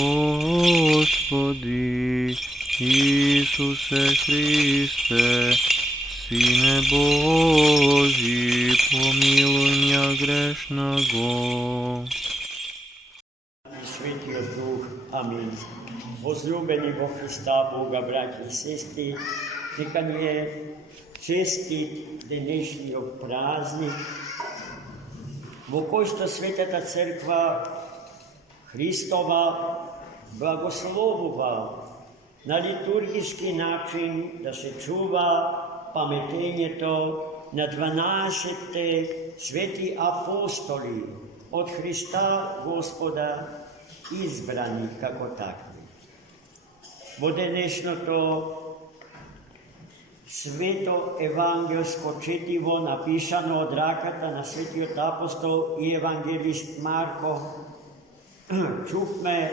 Господи Ісусе Христе, Сине Божий, помилуй меня грешного. Святий Дух, аминь. Возлюбені во Христа Бога, браті і сестри, нека ми je čestit dnešni praznik, во който Светата Църква Христова благословува на литургijski начин да се чува паметението на 12 свети апостоли от Христа Господа, избрани како такви. Во денешното свето евангелско четиво, напишано од раката на светиот апостол и евангелист Марко, чухме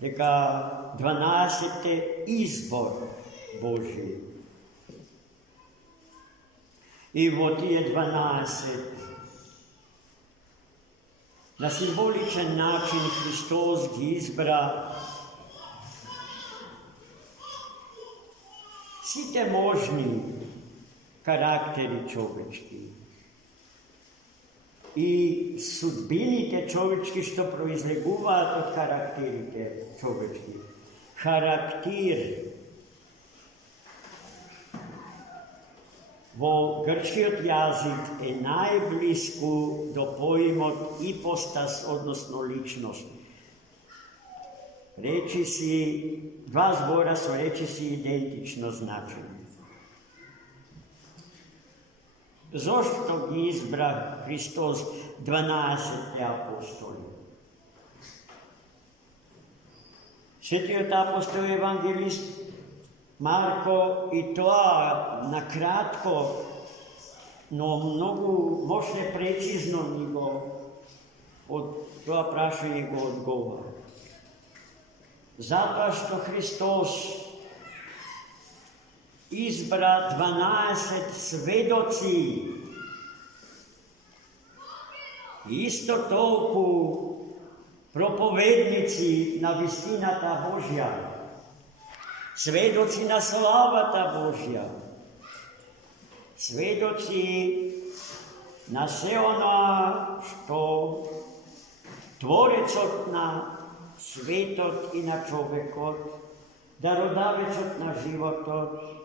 дека 12 избор Божи. И во тие 12 на символичен начин Христос ги избра сите можни карактери човечки и судбините човечки, што произлегуваат од карактерите човечки. Характер во грчкиот јазик е најблиску до поимот ипостас, односно личност. Речиси, два збора со речиси идентично значени. Зошто ги избра Христос 12 апостоли? Светиот апостол евангелист Марко и тоа накратко, но многу мощно прецизно ни го од тоа прашање го одговара. Затоа што Христос избра 12 сведоци, исто толку проповедници на вистината Божја, сведоци на славата Божја, сведоци на се она што Творецот на светот и на човекот, дародавецот на животот,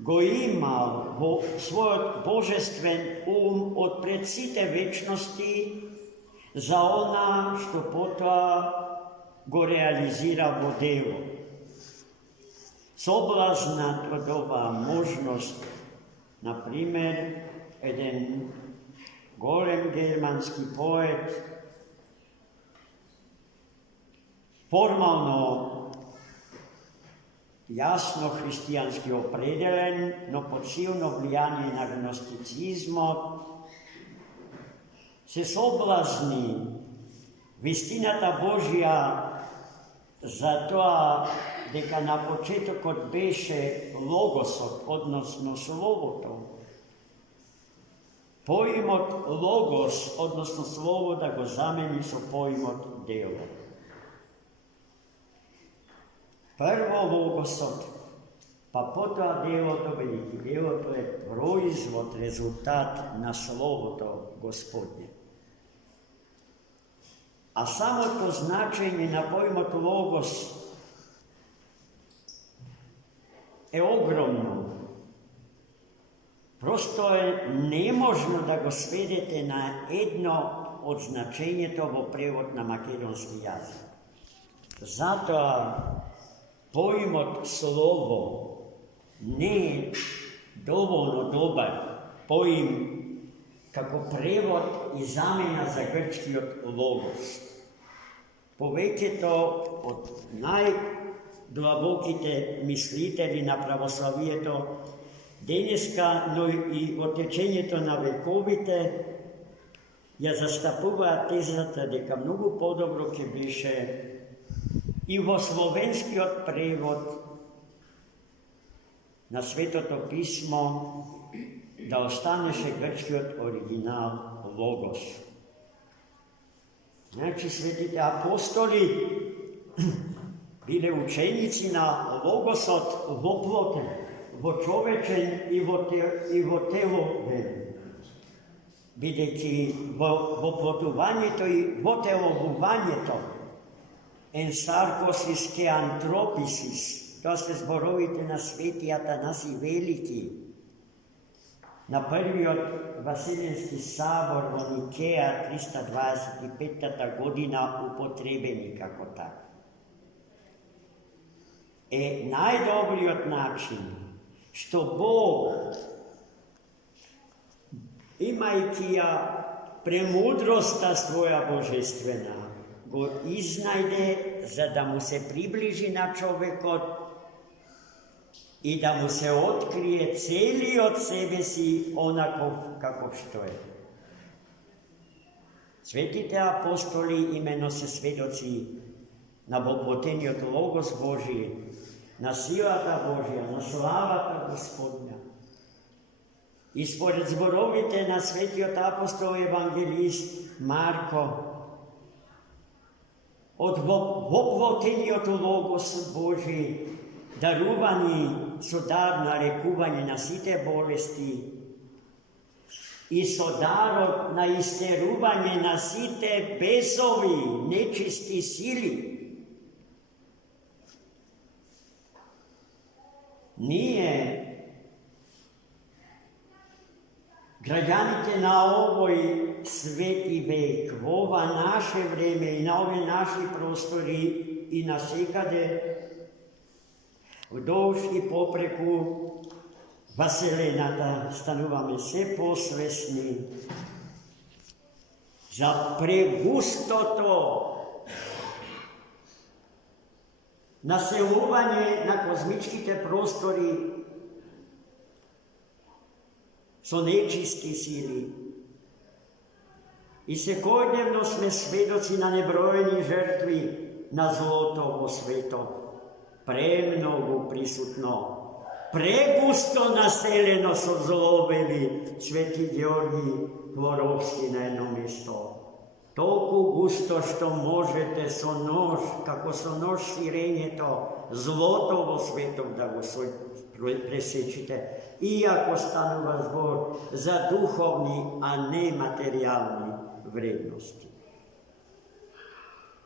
го имал во својот божествен ум од пред сите вечности за она што потоа го реализира во дело. Соблазнат од оваа можност, например, еден голем германски поет, формално јасно христијански определен, но под силно влијание на гностицизмот, се соблазни вистината Божја за тоа дека на почетокот беше логосот, односно словото. Поимот логос, односно слово, да го замени со поимот дело. Прво логосот, па потоа делото, велики делото е производ, резултат на Словото Господне. А самото значење на поимот логос е огромно. Просто е неможно да го сведете на едно од значењето во превод на македонски јазик. Затоа поимот слово не е доволно добар поим како превод и замена за грчкиот логос. Повеќето од најдлабоките мислители на православието денеска, но и во течењето на вековите, ја застапуваат тезата дека многу подобро ќе беше и во словенскиот превод на Светото писмо да останеше грчкиот оригинал логос. Znači, svetite apostoli bili učenici na logosot voploten, vočovečen i voteloven. Vidjeti voplotuvanje to i votelovuvanje to. En sarkosis ke antropisis. To ste zborovite na sveti Atanasij Veliki. Na prvi od Vasiljenski sabor od Nikeja 325. godina upotrebeni kako tako. Najdobriji od način, što Bog imajkija premudrosta svoja božestvena, go iznajde za da mu se približi na čovjekot i da mu se otkrije cijeli od sebe si onako kako što je. Svetite apostoli imeno se svedoci na voplotenju od Logos Božiji, na silata Božja, na slavata Gospodnja. Ispored zborovite na sveti od apostol evangelist Marko, od voplotenju od Logos Božiji, daruvani su dar na lekuvanje na site bolesti i so dar na isteruvanje na site besovi, nečisti sili. Nije građanite na ovoj sveti vek, v ova naše vreme i na ove naši prostori i na sekade vdolž i popreku Vaselenata stanuvame se posvesni za pregustoto naseljovanje na kozmičkite prostori so nečisti sili. I sekodnevno sme svedoci na nebrojeni žrtvi na zlotovo sveto. Premnogo prisutno, pregusto naseljeno so zlobili sveti Georgij Hvorovski na jedno mjesto. Toliko gusto što možete so nož, kako so nož sirenje to, zlotovo svetom da go presečite. Iako stanuva zbor za duhovni, a ne materijalni vrednosti.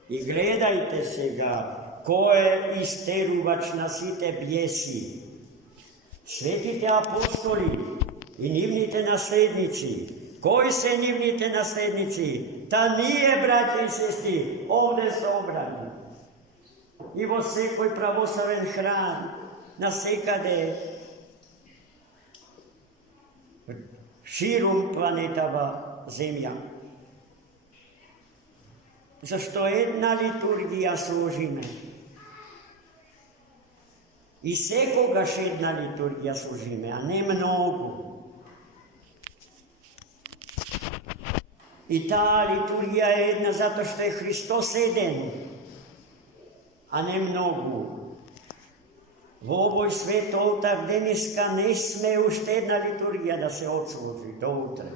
I gledajte se ga, ko je isteruvač na site bjesi. Svetite apostoli i njivnite naslednici. Koji se njivnite naslednici? Ta nije, braće i sestri, ovdje se obrani. I vo sekoj pravoslaven hram, na sekade, širom planetava zemlja. Zašto jedna liturgija služime. I sekogaš jedna liturgija služime, a ne mnogo. I ta liturgija je jedna zato što je Hristos jedan, a ne mnogo. V ovoj svet oltar dneska ne sme už jedna liturgija da se odsluži do utra.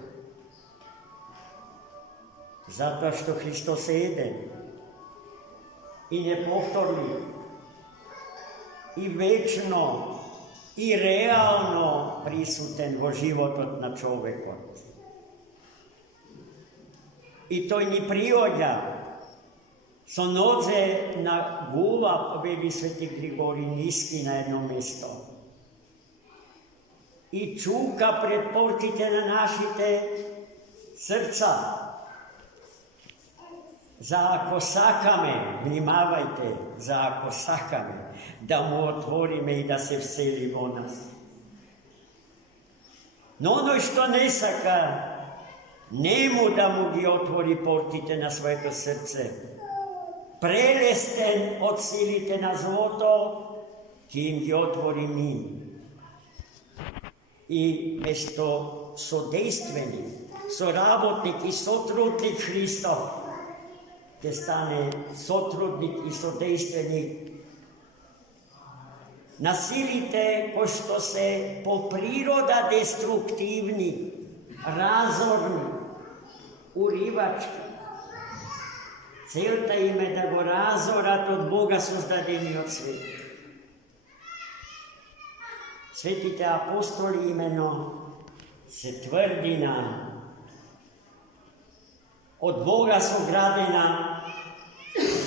Zato što Hristos je jedan i nepovtorljiv i večno i realno prisuten vo život na čovekot. I to ni prirodja. So nodze na gula, povedi sveti Grigorij Niski na jedno mjesto. I čuka pretporčite na našite srca. Za ako sakame, vnimavajte, za ako sakame, da mu otvorime i da se vseli vo nas. No ono što ne saka, nemu da mu gi otvori portite na svoje srce. Prelesten odsilite na zloto, ki im gi otvori mi. I mesto sodejstveni, sorabotnik i sotrudnik Hristov, te stane sotrudnik i sodejstvenik. Nasilite, ko što se po priroda destruktivni, razorni, urivački, Целта им е да го разорат от Бога создадениот свет. Светите апостоли именно се тврдина od Boga sogradena,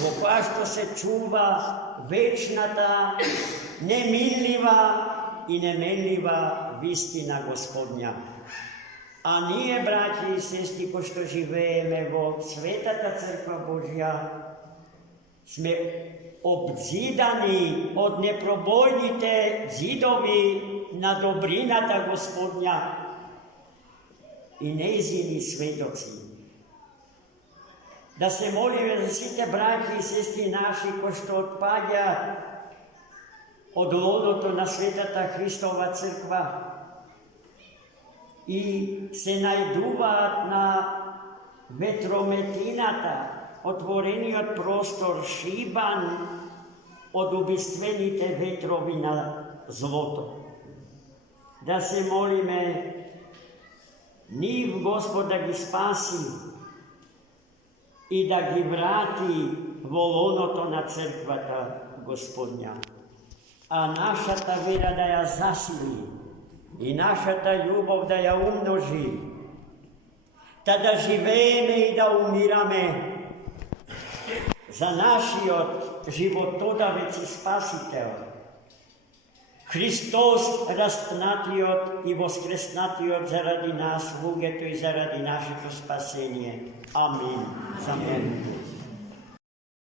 во која што се чува вечната, неминлива и неменлива вистина Господня. А ние, браќи и сестри, кои што живееме во Светата Црква Божја, сме обзидани од непробойните зидови на добрината Господня и нејзини светоци. Да се молиме за сите браќи и сестри наши кои што отпаѓа од лоното на Светата Христова Црква и се најдуваат на ветрометината, отворениот простор шибан од убиствените ветрови на злото. Да се молиме нив Господ да ги спаси и да ги врати во лоното на Црквата Господня. А нашата вера да ја засили и нашата љубов да ја умножи, та да живееме и да умираме за нашиот животодавец и Спасител, Христос распнатиот и воскреснатиот заради нас, луѓето и заради нашето спасение. Амин. За мен.